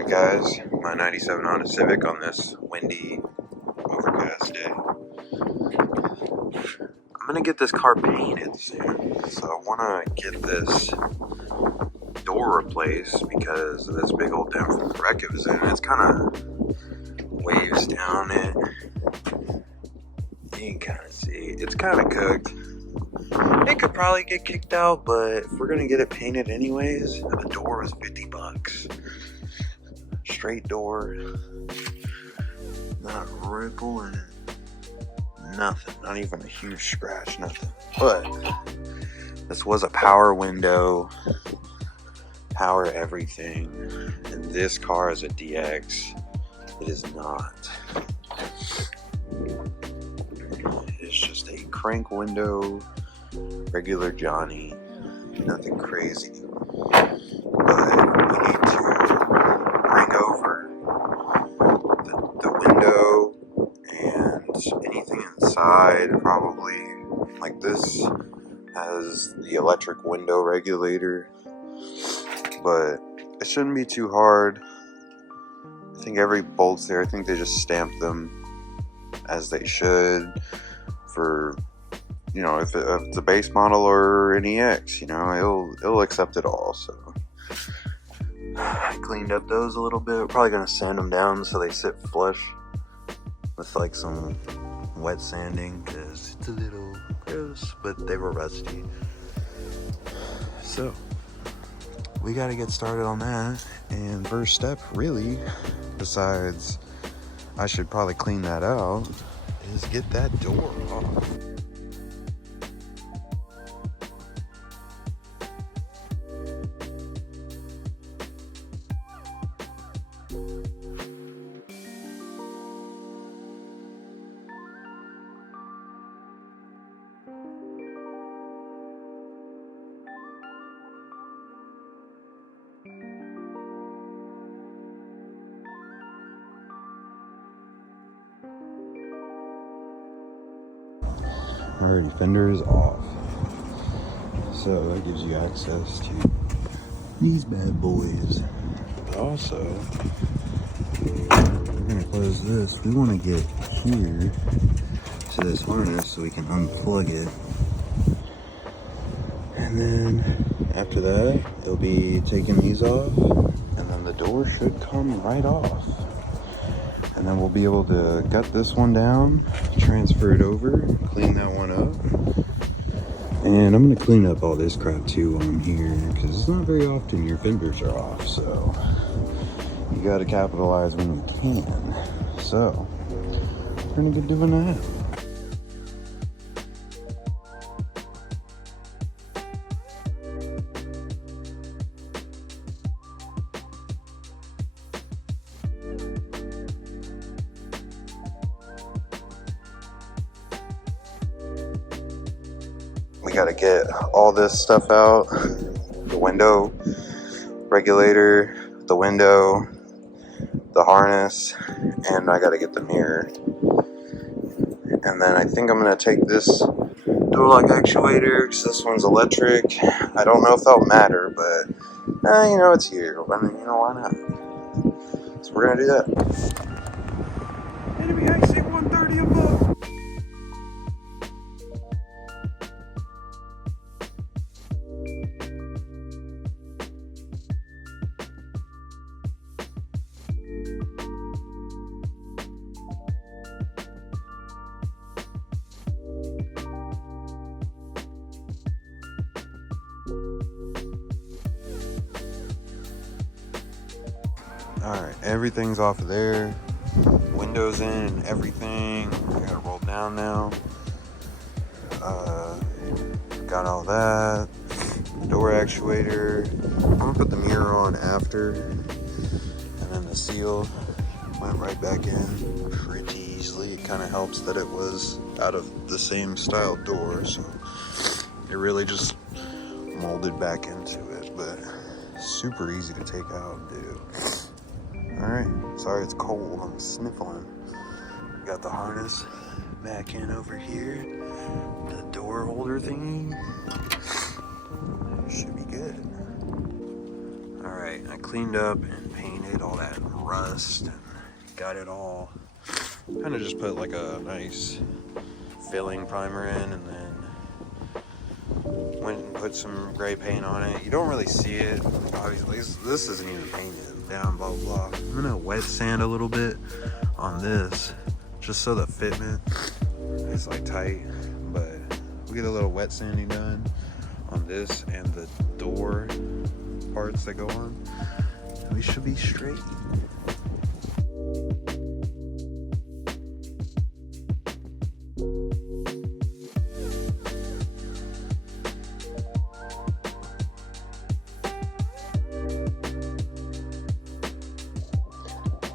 Alright guys, my 97 Honda Civic on this windy, overcast day. I'm gonna get this car painted soon, so I wanna get this door replaced because of this big old dent from the wreck it was in. It's kinda waves down it. You can kinda see, it's kinda cooked. It could probably get kicked out, but if we're gonna get it painted anyways, the door was 50 bucks. Straight door, not a ripple in it, nothing, not even a huge scratch, nothing. But this was a power window, power everything, and this car is a DX. It is not. It's just a crank window, regular Johnny, nothing crazy. But we need to bring over the window and anything inside, probably. Like this has the electric window regulator, but it shouldn't be too hard. I think every bolt's there. I think they just stamp them as they should for, you know, if it's a base model or an EX, you know, it'll accept it all. So I cleaned up those a little bit. Probably gonna sand them down so they sit flush with like some wet sanding because it's a little gross, but they were rusty. So we got to get started on that. And first step, really, besides I should probably clean that out, is get that door off. Alright, fender is off. So that gives you access to these bad boys. But also, we're gonna close this. We want to get here to this harness so we can unplug it. And then after that, it'll be taking these off, and then the door should come right off. And then we'll be able to gut this one down, transfer it over, clean that one up. And I'm gonna clean up all this crap too while I'm here, because it's not very often your fenders are off, so you gotta capitalize when you can. So we're gonna get doing that. We got to get all this stuff out, the window regulator, the window, the harness, and I got to get the mirror. And then I think I'm going to take this door lock actuator, because this one's electric. I don't know if that'll matter, but you know, it's here. I mean, you know, why not? So we're going to do that. Enemy IC 130 above. Alright, everything's off of there. Windows in and everything. I gotta roll down now. Got all that. Door actuator. I'm gonna put the mirror on after. And then the seal went right back in pretty easily. It kind of helps that it was out of the same style door, so it really just molded back into it, but super easy to take out, dude. Alright, sorry it's cold, I'm sniffling. Got the harness back in over here. The door holder thingy. Should be good. Alright, I cleaned up and painted inside, all that rust, and got it all. Kind of just put like a nice filling primer in, and then went and put some gray paint on it. You don't really see it, obviously. This isn't even painted down, blah, blah, blah. I'm gonna wet sand a little bit on this, just so the fitment is like tight, but we'll get a little wet sanding done on this and the door parts that go on, and we should be straight.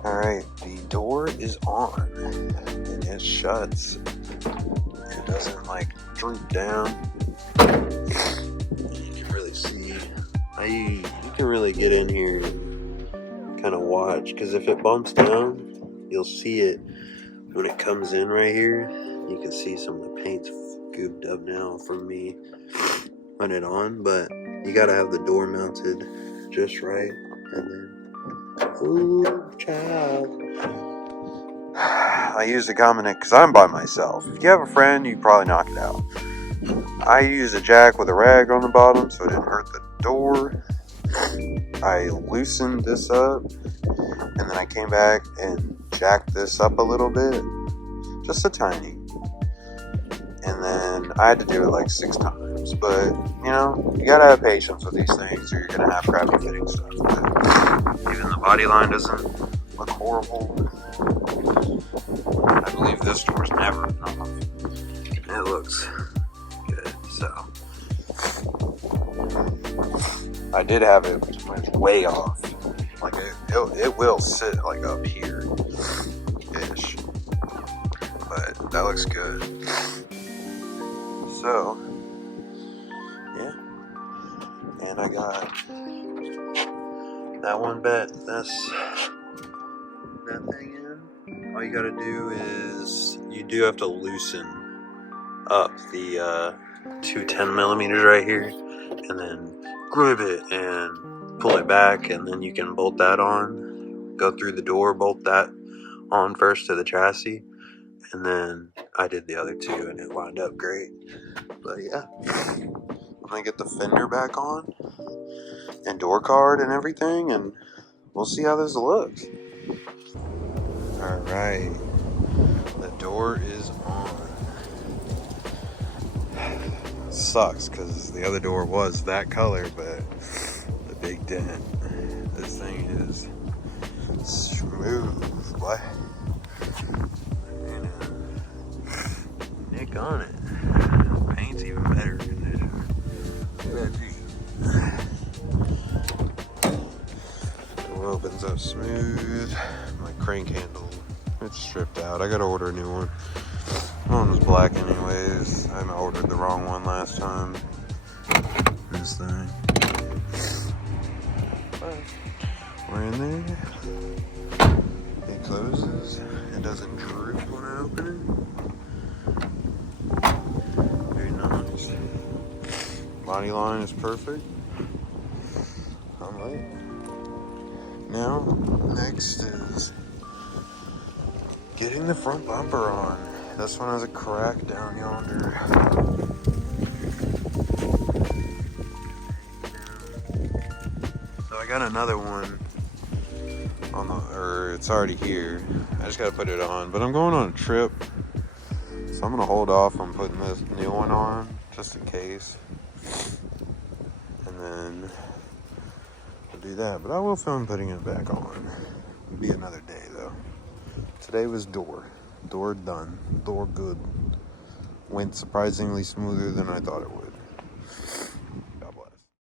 Alright, the door is on and it shuts. It doesn't like droop down. You can really see. You can really get in here and kind of watch, because if it bumps down, you'll see it when it comes in right here. You can see some of the paint's gooped up now from me putting it on, but you gotta have the door mounted just right, and then ooh, child. I use the Dominic because I'm by myself. If you have a friend, you probably knock it out. I use a jack with a rag on the bottom so it didn't hurt the door. I loosened this up, and then I came back and jacked this up a little bit, just a tiny. And then I had to do it like 6 times, but you know, you gotta have patience with these things or you're gonna have crappy fitting stuff. But even the body line doesn't look horrible. I believe this door's never off. It looks good, so. I did have it way off. Like it will sit like up here-ish. But that looks good. So, yeah, and I got that one bet. That's that thing in. All you gotta do is you do have to loosen up the 210mm right here, and then grip it and pull it back, and then you can bolt that on. Go through the door, bolt that on first to the chassis. And then I did the other 2 and it lined up great. But yeah, I'm gonna get the fender back on and door card and everything, and we'll see how this looks. Alright, the door is on. Sucks because the other door was that color, but the big dent. This thing is smooth, boy. Nick on it. Paint's even better condition. Look at that G. Door opens up smooth. My crank handle, it's stripped out. I gotta order a new one. One was black anyways. I ordered the wrong one last time. This thing. But we're in there. It closes. It doesn't droop when I open it. Very nice. Body line is perfect. I'm late. Now, next is getting the front bumper on. This one has a crack down yonder. So I got another one on it's already here. I just gotta put it on, but I'm going on a trip, so I'm gonna hold off on putting this new one on just in case, and then I'll do that. But I will film putting it back on. It'll be another day though. Today was door done, door good. Went surprisingly smoother than I thought it would.